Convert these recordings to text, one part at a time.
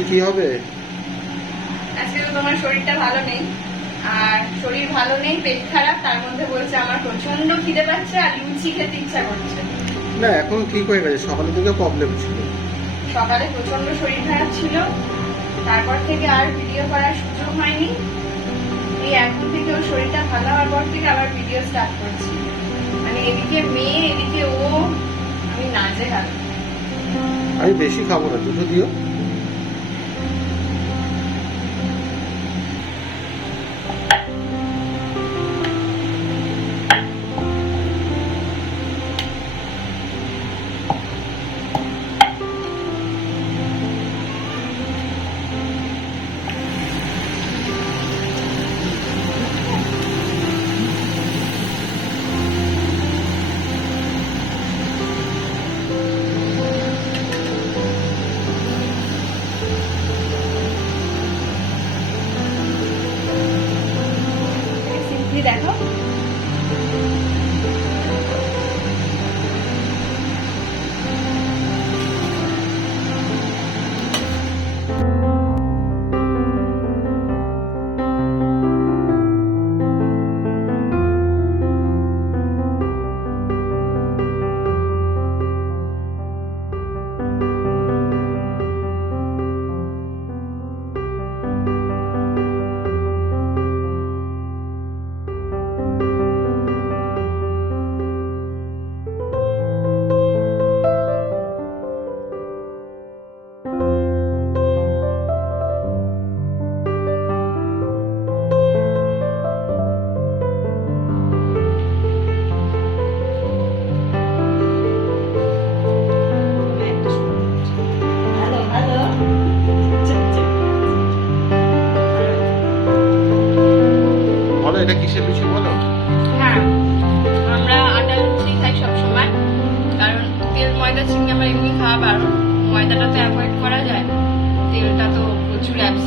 আজকে কি হবে? আজকে তো তোমার শরীরটা ভালো নেই। আর শরীর ভালো নেই পেট খারাপ তার মধ্যে বলছে আমার প্রচণ্ড খিদে পাচ্ছে আর লুচি খেতে ইচ্ছা করছে। না এখন ঠিক হয়ে গেছে? সকালের দিকে প্রবলেম ছিল। সকালে প্রচণ্ড শরীর খারাপ ছিল। তারপর থেকে আর ভিডিও করার সুযোগ হয়নি। এই এখন থেকে ওর শরীরটা ভালো হওয়ার পর থেকে আবার ভিডিও স্টার্ট করছি। মানে এদিকে মেয়ে এদিকে ও আমি নাচে হাত আমি বেশি খাব না দুটো দিও।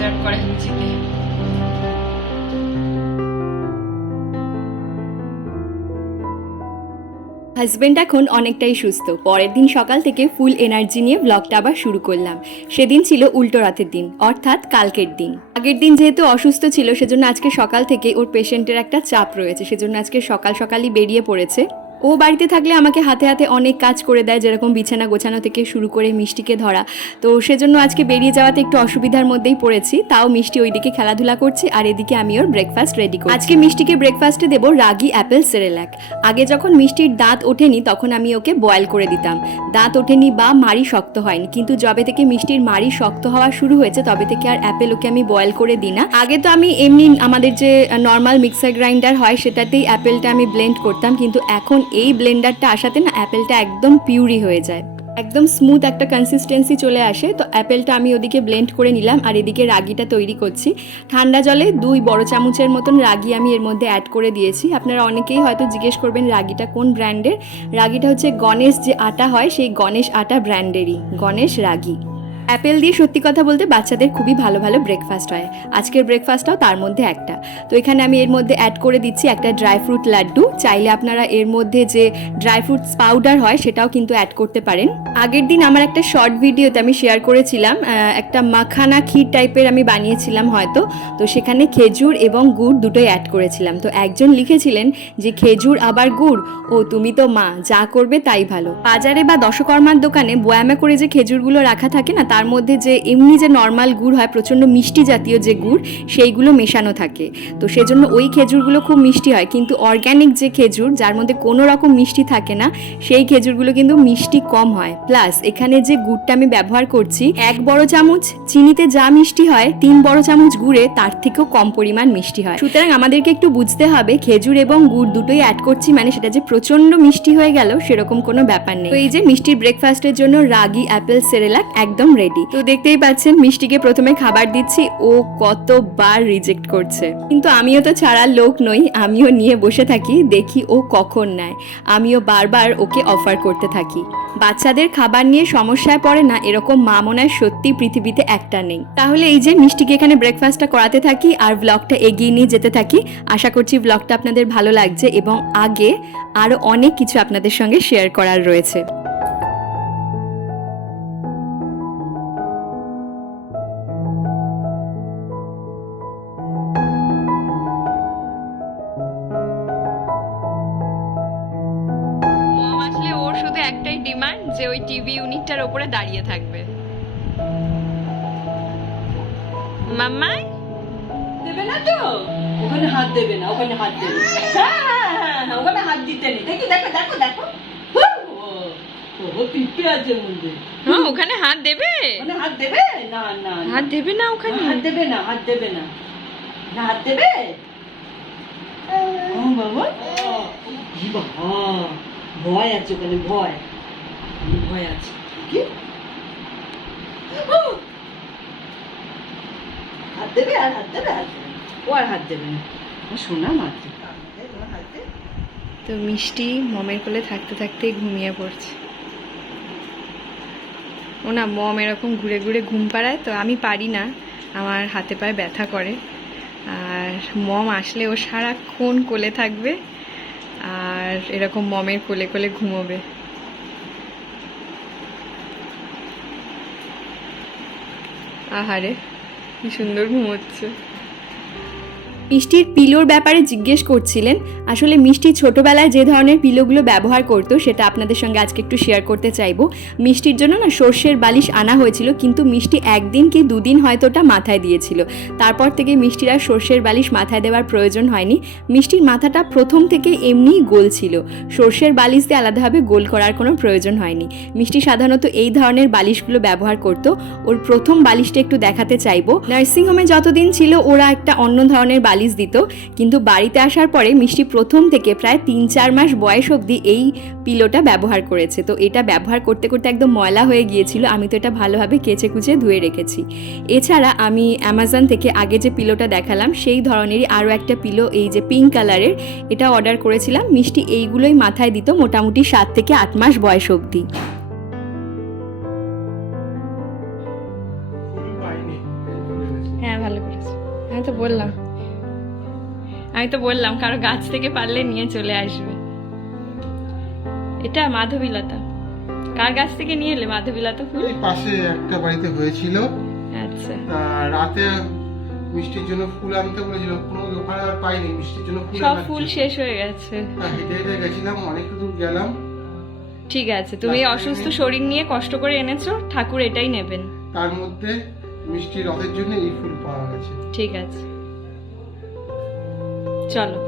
অ্যাবসার্ভ করে লুচিতে হাজবেন্ড এখন অনেকটাই সুস্থ। পরের দিন সকাল থেকে ফুল এনার্জি নিয়ে ব্লগটা আবার শুরু করলাম। সেদিন ছিল উল্টো রাতের দিন, অর্থাৎ কালকের দিন। আগের দিন যেহেতু অসুস্থ ছিল, সেজন্য আজকে সকাল থেকে ওর পেশেন্টের একটা চাপ রয়েছে। সেজন্য আজকে সকাল সকালই বেরিয়ে পড়েছে। ও বাড়িতে থাকলে আমাকে হাতে হাতে অনেক কাজ করে দেয়, যেরকম বিছানা গোছানো থেকে শুরু করে মিষ্টিকে ধরা। তো সেজন্য আজকে বেরিয়ে যাওয়াতে একটু অসুবিধার মধ্যেই পড়েছি। তাও মিষ্টি ওইদিকে খেলাধুলা করছে, আর এদিকে আমি ওর ব্রেকফাস্ট রেডি করি আজকে মিষ্টিকে ব্রেকফাস্টে দেবো রাগি অ্যাপেল সেরেল্যাক আগে যখন মিষ্টির দাঁত ওঠেনি, তখন আমি ওকে বয়েল করে দিতাম। দাঁত ওঠেনি বা মাড়ি শক্ত হয়নি, কিন্তু যবে থেকে মিষ্টির মাড়ি শক্ত হওয়া শুরু হয়েছে, তবে থেকে আর অ্যাপেল ওকে আমি বয়েল করে দিই না। আগে তো আমি এমনি আমাদের যে নর্মাল মিক্সার গ্রাইন্ডার হয়, সেটাতেই অ্যাপেলটা আমি ব্লেন্ড করতাম, কিন্তু এখন এই ব্লেন্ডারটা আসাতে না অ্যাপেলটা একদম পিউরি হয়ে যায়। একদম স্মুথ একটা কনসিস্টেন্সি চলে আসে। তো অ্যাপেলটা আমি ওদিকে ব্লেন্ড করে নিলাম আর এদিকে রাগিটা তৈরি করছি। ঠান্ডা জলে দুই বড় চামচের মতন রাগি আমি এর মধ্যে অ্যাড করে দিয়েছি। আপনারা অনেকেই হয়তো জিজ্ঞেস করবেন রাগিটা কোন ব্র্যান্ডের রাগিটা হচ্ছে গণেশ যে আটা হয়, সেই গণেশ আটা ব্র্যান্ডেরই গণেশ রাগি। অ্যাপেল দিয়ে সত্যি কথা বলতে বাচ্চাদের খুবই ভালো ভালো ব্রেকফাস্ট হয়। আজকের ব্রেকফাস্টটাও তার মধ্যে একটা। তো এখানে আমি এর মধ্যে অ্যাড করে দিচ্ছি একটা ড্রাই ফ্রুট লাড্ডু। চাইলে আপনারা এর মধ্যে যে ড্রাই ফ্রুটস পাউডার হয়, সেটাও কিন্তু অ্যাড করতে পারেন। আগের দিন আমার একটা শর্ট ভিডিওতে আমি শেয়ার করেছিলাম একটা মাখানা ক্ষীর টাইপের আমি বানিয়েছিলাম হয়তো। তো সেখানে খেজুর এবং গুড় দুটোই অ্যাড করেছিলাম। তো একজন লিখেছিলেন যে, খেজুর আবার গুড়? ও, তুমি তো মা, যা করবে তাই ভালো। বাজারে বা দশকর্মার দোকানে বয়ামে করে যে খেজুরগুলো রাখা থাকে না তার মধ্যে যে এমনি যে নর্মাল গুড় হয়, প্রচণ্ড মিষ্টি জাতীয় যে গুড়, সেইগুলো মেশানো থাকে। তো সেজন্য ওই খেজুরগুলো খুব মিষ্টি হয়। কিন্তু অর্গ্যানিক যে খেজুর, যার মধ্যে কোনো রকম মিষ্টি থাকে না, সেই খেজুরগুলো কিন্তু মিষ্টি কম হয়। প্লাস এখানে যে গুড়টা আমি ব্যবহার করছি, এক বড় চামচ চিনিতে যা মিষ্টি হয়, তিন বড় চামচ গুড়ে তার থেকেও কম পরিমাণ মিষ্টি হয়। সুতরাং আমাদেরকে একটু বুঝতে হবে, খেজুর এবং গুড় দুটোই অ্যাড করছি মানে সেটা যে প্রচণ্ড মিষ্টি হয়ে গেল, সেরকম কোনো ব্যাপার নেই। তো এই যে মিষ্টির ব্রেকফাস্টের জন্য রাগি অ্যাপেল সেরেলাক একদম রেডি তো দেখতেই পাচ্ছেন, মিষ্টিকে প্রথমে খাবার দিচ্ছি, ও কতবার রিজেক্ট করছে। কিন্তু আমিও তো ছাড়ার লোক নই, আমিও নিয়ে বসে থাকি, দেখি ও কখন নেয়। আমিও বারবার ওকে অফার করতে থাকি। বাচ্চাদের খাবার নিয়ে সমস্যায় পড়ে না, এরকম মা মনে সত্যি পৃথিবীতে একটা নেই। তাহলে এই যে, মিষ্টিকে এখানে ব্রেকফাস্টটা করাতে থাকি, আর ব্লগটা এগিয়ে নিয়ে যেতে থাকি, আশা করছি ব্লগটা আপনাদের ভালো লাগছে এবং আগে আরও অনেক কিছু আপনাদের সঙ্গে শেয়ার করার রয়েছে। মাম্মার যে ওই টিভি ইউনিটটার ওপরে দাঁড়িয়ে থাকবে। মাম্মাই? দেবে না তো? ওখানে হাত দেবে না ওখানে হাত দেবে। হ্যাঁ, হ্যাঁ, হ্যাঁ, ওখানে হাত দিতে নেই। দেখি দেখো দেখো দেখো। ওখানে হাত দেবে? হাত দেবে? না না না। হাত দেবে না ওখানে? হাত দেবে না হাত দেবে না। না হাত দেবে? ও বাবা। ভয় আছে ওখানে ভয়। ভয় আছে কি হাত দেবে আর হাত দেবে হাত দেবে ও আর হাত দেবে না ও সোনা মাছ তো মিষ্টি মমের কোলে থাকতে থাকতেই ঘুমিয়ে পড়ছে। ও না মম এরকম ঘুরে ঘুরে ঘুম পাড়ায় তো আমি পারি না। আমার হাতে পায়ে ব্যথা করে। আর মম আসলে ও সারাক্ষণ কোলে থাকবে আর এরকম মমের কোলে কোলে ঘুমোবে। আহারে কি সুন্দর ঘুমোচ্ছে। মিষ্টির পিলোর ব্যাপারে জিজ্ঞেস করছিলেন। আসলে মিষ্টি ছোটোবেলায় যে ধরনের পিলোগুলো ব্যবহার করতো, সেটা আপনাদের সঙ্গে আজকে একটু শেয়ার করতে চাইব। মিষ্টির জন্য না সর্ষের বালিশ আনা হয়েছিল, কিন্তু মিষ্টি একদিন কি দুদিন হয়তো ওটা মাথায় দিয়েছিল। তারপর থেকে মিষ্টির আর সর্ষের বালিশ মাথায় দেওয়ার প্রয়োজন হয়নি। মিষ্টির মাথাটা প্রথম থেকে এমনিই গোল ছিল। সর্ষের বালিশ দিয়ে আলাদাভাবে গোল করার কোনো প্রয়োজন হয়নি। মিষ্টি সাধারণত এই ধরনের বালিশগুলো ব্যবহার করতো। ওর প্রথম বালিশটা একটু দেখাতে চাইব। নার্সিংহোমে যতদিন ছিল, ওরা একটা অন্য ধরনের বালিশ দিত কিন্তু বাড়িতে আসার পরে মিষ্টি প্রথম থেকে প্রায় তিন চার মাস বয়স অবধি এই পিলোটা ব্যবহার করেছে। তো এটা ব্যবহার করতে করতে একদম ময়লা হয়ে গিয়েছিল আমি তো এটা ভালোভাবে কেচে কুচে ধুয়ে রেখেছি। এছাড়া আমি অ্যামাজন থেকে আগে যে পিলোটা দেখালাম সেই ধরনেরই আরও একটা পিলো এই যে পিঙ্ক কালারের এটা অর্ডার করেছিলাম। মিষ্টি এইগুলোই মাথায় দিত মোটামুটি সাত থেকে আট মাস বয়স অবধি। হ্যাঁ ভালো করেছ। আমি তো বললাম। আমি তো বললাম কারও গাছ থেকে পারলে নিয়ে চলে আসবে। এটা মাধবীলতা। কার গাছ থেকে নিয়ে এলে মাধবীলতা ফুল? পাশে একটা বাড়িতে হয়েছিল। আচ্ছা। রাতে মিষ্টির জন্য ফুল আনতে বলেছিল কোনো ওখানে আর পাইনি মিষ্টির জন্য ফুল সব ফুল শেষ হয়ে গেছে। হেঁটে হেঁটে গেছিলাম অনেক দূর গেলাম। ঠিক আছে তুমি অসুস্থ শরীর নিয়ে কষ্ট করে এনেছো ঠাকুর এটাই নেবেন। তার মধ্যে মিষ্টির রথের জন্য এই ফুল পাওয়া গেছে। ঠিক আছে। চলো।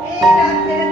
প্রসাদে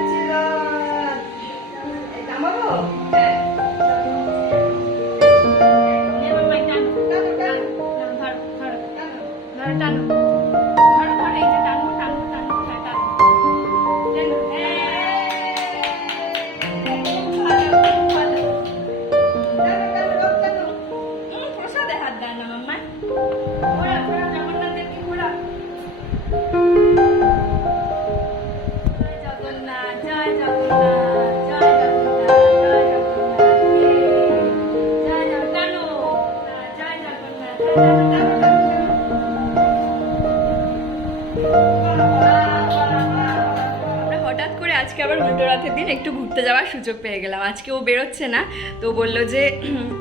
সুযোগ পেয়ে গেলাম। আজকে ও বেরোচ্ছে না। তো বলল যে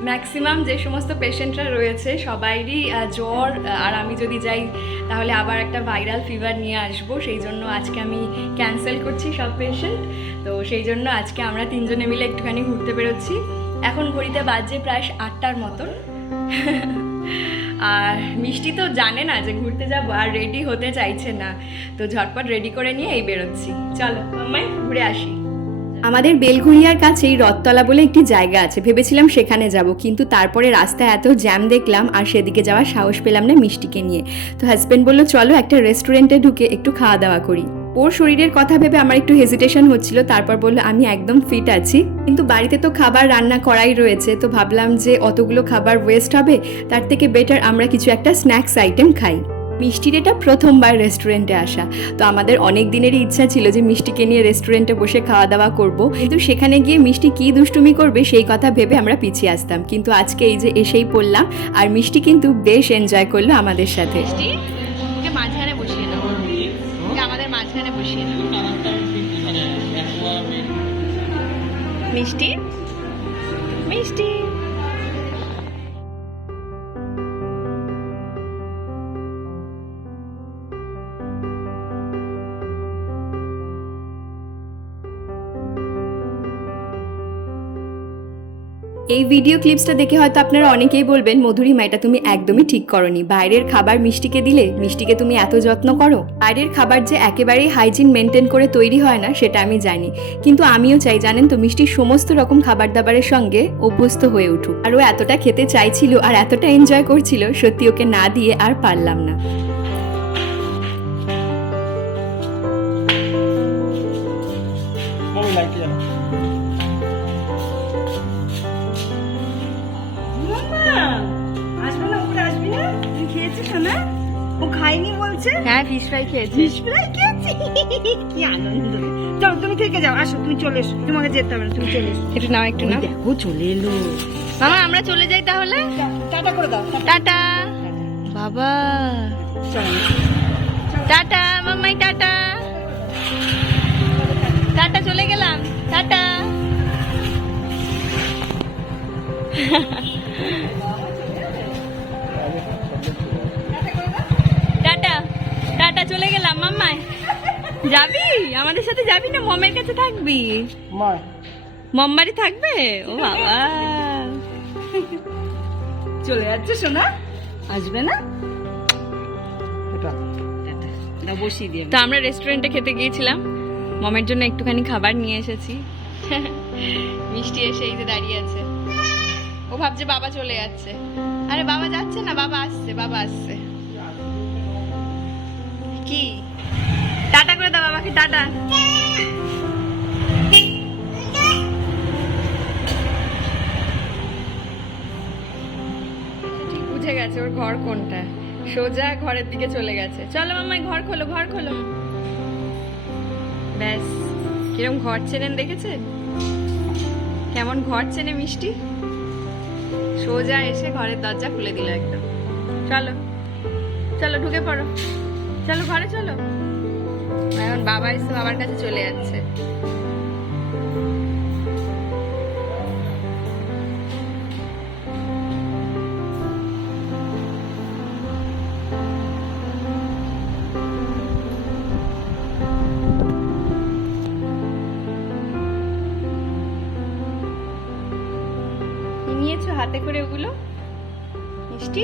ম্যাক্সিমাম যে সমস্ত পেশেন্টরা রয়েছে, সবাইরই জ্বর আর আমি যদি যাই, তাহলে আবার একটা ভাইরাল ফিভার নিয়ে আসব। সেই জন্য আজকে আমি ক্যান্সেল করছি সব পেশেন্ট তো সেই জন্য আজকে আমরা তিনজনে মিলে একটুখানি ঘুরতে বেরোচ্ছি। এখন ঘড়িতে বাজছে প্রায় আটটার মতন আর মিষ্টি তো জানে না যে ঘুরতে যাব, আর রেডি হতে চাইছে না। তো ঝটপট রেডি করে নিয়ে এই বেরোচ্ছি। চলো মাম্মাই ঘুরে আসি। আমাদের বেলঘুরিয়ার কাছেই রথতলা বলে একটি জায়গা আছে। ভেবেছিলাম সেখানে যাব, কিন্তু তারপরে রাস্তায় এত জ্যাম দেখলাম আর সেদিকে যাওয়ার সাহস পেলাম না মিষ্টিকে নিয়ে। তো হাজব্যান্ড বলল, চলো একটা রেস্টুরেন্টে ঢুকে একটু খাওয়া দাওয়া করি। ওর শরীরের কথা ভেবে আমার একটু হেজিটেশন হচ্ছিল, তারপর বলল, আমি একদম ফিট আছি, কিন্তু বাড়িতে তো খাবার রান্না করাই রয়েছে, তো ভাবলাম যে অতগুলো খাবার ওয়েস্ট হবে, তার থেকে বেটার আমরা কিছু একটা স্ন্যাক্স আইটেম খাই। মিষ্টির এটা প্রথমবার রেস্টুরেন্টে আসা। তো আমাদের অনেক দিনেরই ইচ্ছা ছিল যে মিষ্টিকে নিয়ে রেস্টুরেন্টে বসে খাওয়া দাওয়া করব। কিন্তু সেখানে গিয়ে মিষ্টি কী দুষ্টুমি করবে সেই কথা ভেবে আমরা পিছিয়ে আসতাম। কিন্তু আজকে এই যে এসেই পড়লাম, আর মিষ্টি কিন্তু বেশ এনজয় করল আমাদের সাথে। বসিয়ে দেবো মিষ্টি? মিষ্টি? এই ভিডিও ক্লিপসটা দেখে হয়তো আপনারা অনেকেই বলবেন মধুরিমা এটা তুমি একদমই ঠিক করনি। বাইরের খাবার মিষ্টিকে দিলে মিষ্টিকে তুমি এত যত্ন করো? বাইরের খাবার যে একেবারেই হাইজিন মেনটেন করে তৈরি হয় না, সেটা আমি জানি। কিন্তু আমিও চাই, জানেন তো, মিষ্টির সমস্ত রকম খাবার দাবারের সঙ্গে অভ্যস্ত হয়ে উঠুক। আর ও এতটা খেতে চাইছিল আর এতটা এনজয় করছিল, সত্যি ওকে না দিয়ে আর পারলাম না। খাইনি বলছে? হ্যাঁ ফিশ ফ্রাই খেয়েছি। ফিশ ফ্রাই খেয়েছি? কি আনন্দ। যাও তুমি থেকে যাও আসো তুমি চলে এসো। তোমাকে যেতে হবে না তুমি চলে এসো। একটু নাও একটু নাও। দেখো চলে এলো। মামা আমরা চলে যাই তাহলে? টাটা করে দাও টাটা। বাবা। চলো। Tata মাম্মাই tata. টাটা চলে গেলাম। Tata tata. আমাদের সাথে যাবি না? মমের কাছে থাকবি? মা মম্মারি থাকবে? ও বাবা। চলে যাচ্ছে শোনা আসবে না? না বসিয়ে দিয়ে তো আমরা রেস্টুরেন্টে খেতে গিয়েছিলাম। মমের জন্য একটুখানি খাবার নিয়ে এসেছি। মিষ্টি এসে এই যে দাঁড়িয়ে আছে। ও ভাবছে বাবা চলে যাচ্ছে। আরে বাবা যাচ্ছে না বাবা আসছে বাবা আসছে। কি? টাটা করে দাও বাবাকে, টাটা। ঠিক বুঝে গেছে ওর ঘর কোনটা। সোজা ঘরের দিকে চলে গেছে। চলো মাম্মাই ঘর খোলো ঘর খোলো। ব্যাস, কিরম ঘর চেনেন দেখেছেন? কেমন ঘর চেনে মিষ্টি? সোজা এসে ঘরের দরজা খুলে দিল একদম। চলো চলো, ঢুকে পড়ো। চলো, ঘরে চলো। এখন বাবা এসে বাবার কাছে চলে যাচ্ছে। নিয়েছো হাতে করে ওগুলো? মিষ্টি?